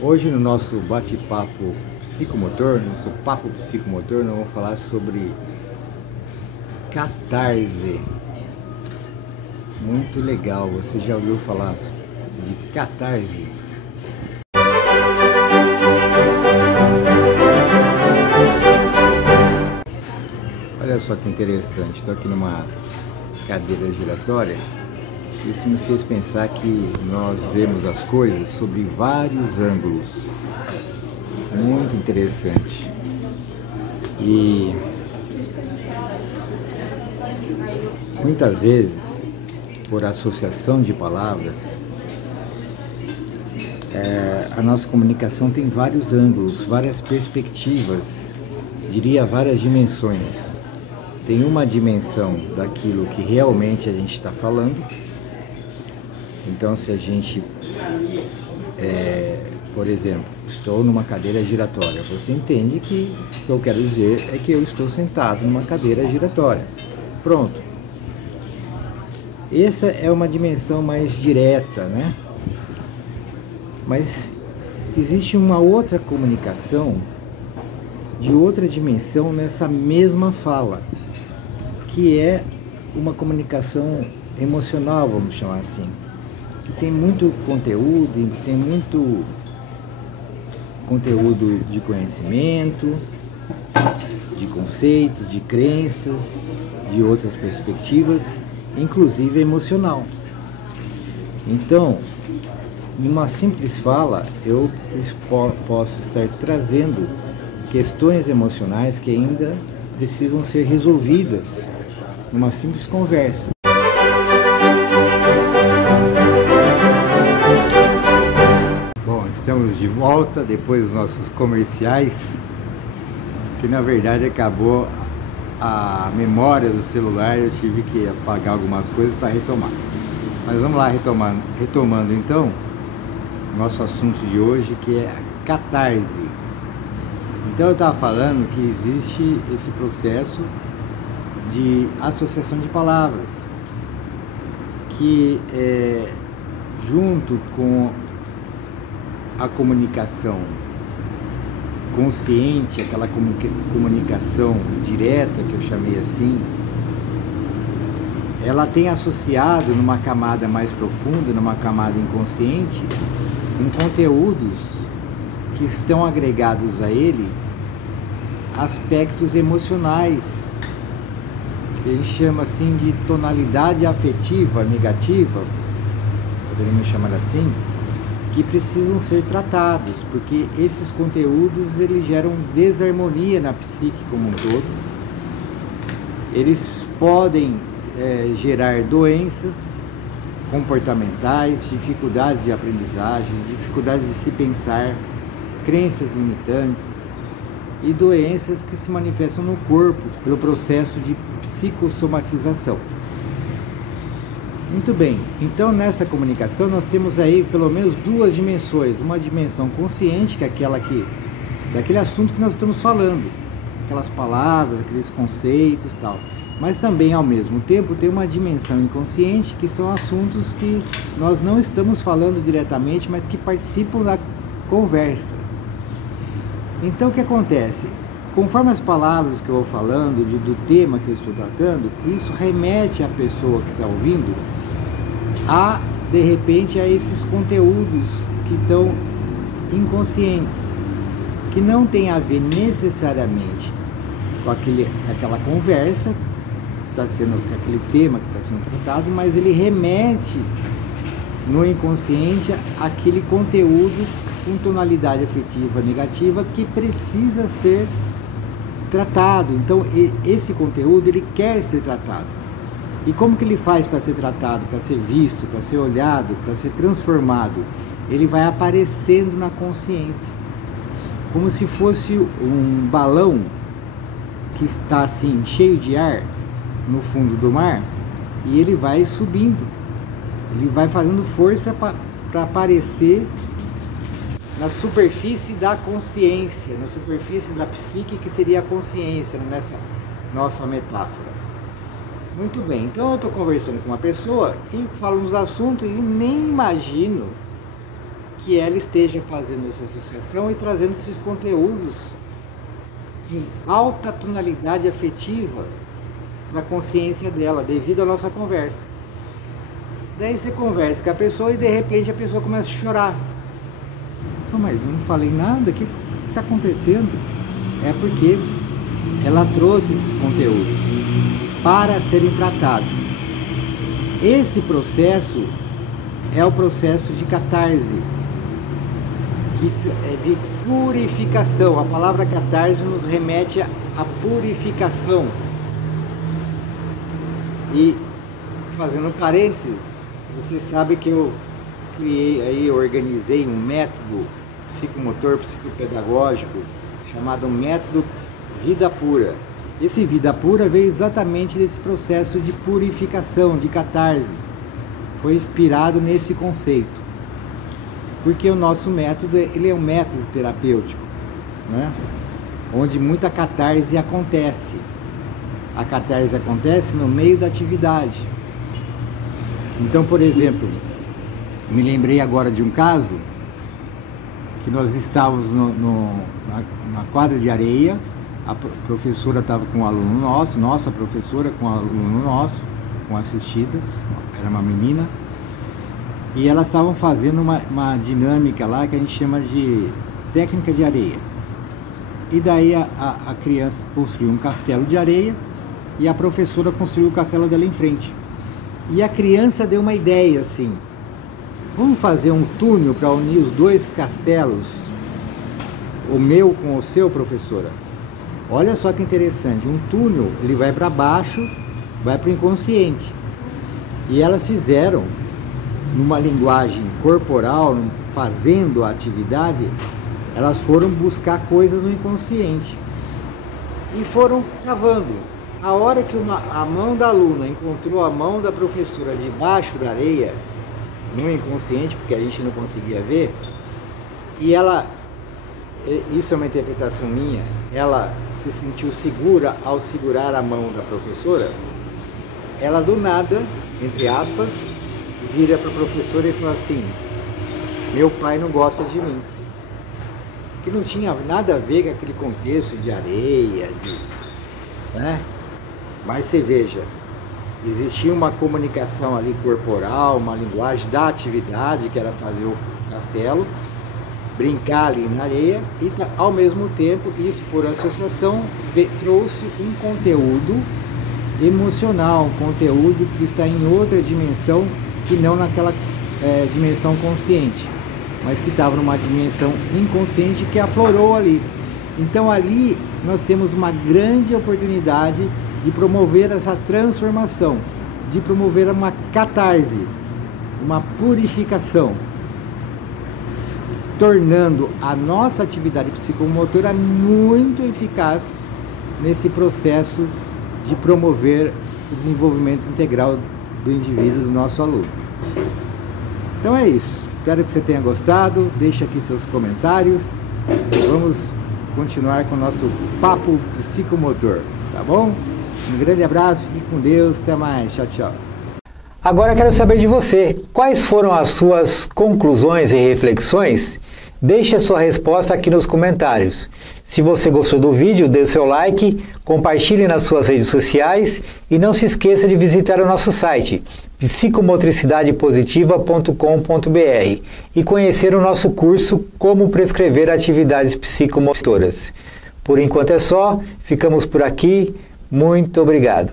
Hoje no nosso bate-papo psicomotor, nosso papo psicomotor, nós vamos falar sobre catarse. Muito legal, você já ouviu falar de catarse? Olha só que interessante, estou aqui numa cadeira giratória. Isso me fez pensar que nós vemos as coisas sobre vários ângulos. Muito interessante. E muitas vezes, por associação de palavras, a nossa comunicação tem vários ângulos, várias perspectivas, diria várias dimensões. Tem uma dimensão daquilo que realmente a gente está falando. Então, se a gente, por exemplo, estou numa cadeira giratória, você entende que o que eu quero dizer é que eu estou sentado numa cadeira giratória. Pronto. Essa é uma dimensão mais direta, né? Mas existe uma outra comunicação de outra dimensão nessa mesma fala, que é uma comunicação emocional, vamos chamar assim. Tem muito conteúdo, tem muito conteúdo de conhecimento, de conceitos, de crenças, de outras perspectivas, inclusive emocional. Então, numa simples fala, eu posso estar trazendo questões emocionais que ainda precisam ser resolvidas numa simples conversa. Estamos de volta depois dos nossos comerciais, que na verdade acabou a memória do celular, eu tive que apagar algumas coisas para retomar. Mas vamos lá, retomando então nosso assunto de hoje, que é a catarse. Então eu estava falando que existe esse processo de associação de palavras, que junto com a comunicação consciente, aquela comunicação direta que eu chamei assim, ela tem associado numa camada mais profunda, numa camada inconsciente, com conteúdos que estão agregados a ele aspectos emocionais, que a gente chama assim de tonalidade afetiva negativa, poderíamos chamar assim, que precisam ser tratados, porque esses conteúdos eles geram desarmonia na psique como um todo. Eles podem gerar doenças comportamentais, dificuldades de aprendizagem, dificuldades de se pensar, crenças limitantes e doenças que se manifestam no corpo pelo processo de psicossomatização. Muito bem, então nessa comunicação nós temos aí pelo menos duas dimensões, uma dimensão consciente, que é daquele assunto que nós estamos falando, aquelas palavras, aqueles conceitos e tal, mas também ao mesmo tempo tem uma dimensão inconsciente, que são assuntos que nós não estamos falando diretamente, mas que participam da conversa. Então o que acontece? Conforme as palavras que eu vou falando, do tema que eu estou tratando, isso remete à pessoa que está ouvindo de repente, a esses conteúdos que estão inconscientes, que não tem a ver necessariamente com aquela conversa, com aquele tema que está sendo tratado, mas ele remete no inconsciente àquele conteúdo com tonalidade afetiva negativa que precisa ser tratado. Então esse conteúdo ele quer ser tratado. E como que ele faz para ser tratado, para ser visto, para ser olhado, para ser transformado? Ele vai aparecendo na consciência, como se fosse um balão que está assim cheio de ar no fundo do mar, e ele vai subindo, ele vai fazendo força para aparecer na superfície da consciência, na superfície da psique, que seria a consciência nessa nossa metáfora. Muito bem, então eu estou conversando com uma pessoa e falo nos assuntos e nem imagino que ela esteja fazendo essa associação e trazendo esses conteúdos em alta tonalidade afetiva para a consciência dela, devido à nossa conversa. Daí você conversa com a pessoa e de repente a pessoa começa a chorar. Mas eu não falei nada, o que está acontecendo? É porque ela trouxe esses conteúdos para serem tratados. Esse processo é o processo de catarse, que é de purificação. A palavra catarse nos remete à purificação. E, fazendo um parênteses, você sabe que eu organizei um método psicomotor, psicopedagógico, chamado método Vida Pura. Esse Vida Pura veio exatamente desse processo de purificação, de catarse. Foi inspirado nesse conceito. Porque o nosso método, ele é um método terapêutico, né? Onde muita catarse acontece. A catarse acontece no meio da atividade. Então, por exemplo, me lembrei agora de um caso que nós estávamos na quadra de areia, a professora estava com um aluno nosso, nossa professora com um aluno nosso, com assistida, era uma menina, e elas estavam fazendo uma dinâmica lá que a gente chama de técnica de areia. E daí a criança construiu um castelo de areia e a professora construiu o castelo dela em frente. E a criança deu uma ideia assim: vamos fazer um túnel para unir os dois castelos, o meu com o seu, professora? Olha só que interessante, um túnel, ele vai para baixo, vai para o inconsciente. E elas fizeram, numa linguagem corporal, fazendo a atividade, elas foram buscar coisas no inconsciente. E foram cavando. A hora que a mão da aluna encontrou a mão da professora debaixo da areia, no inconsciente, porque a gente não conseguia ver, e ela, isso é uma interpretação minha, ela se sentiu segura ao segurar a mão da professora. Ela do nada, entre aspas, vira para a professora e fala assim: meu pai não gosta de mim. Que não tinha nada a ver com aquele contexto de areia, né? Mas você veja, existia uma comunicação ali corporal, uma linguagem da atividade, que era fazer o castelo, brincar ali na areia, e ao mesmo tempo, isso por associação, trouxe um conteúdo emocional, um conteúdo que está em outra dimensão, que não naquela dimensão consciente, mas que estava numa dimensão inconsciente que aflorou ali. Então ali nós temos uma grande oportunidade de promover essa transformação, de promover uma catarse, uma purificação, tornando a nossa atividade psicomotora muito eficaz nesse processo de promover o desenvolvimento integral do indivíduo, do nosso aluno. Então é isso, espero que você tenha gostado, deixe aqui seus comentários, vamos continuar com o nosso papo psicomotor, tá bom? Um grande abraço, fique com Deus, até mais, tchau, tchau. Agora quero saber de você, quais foram as suas conclusões e reflexões? Deixe a sua resposta aqui nos comentários. Se você gostou do vídeo, dê seu like, compartilhe nas suas redes sociais e não se esqueça de visitar o nosso site psicomotricidade-positiva.com.br e conhecer o nosso curso Como Prescrever Atividades Psicomotoras. Por enquanto é só, ficamos por aqui, muito obrigado.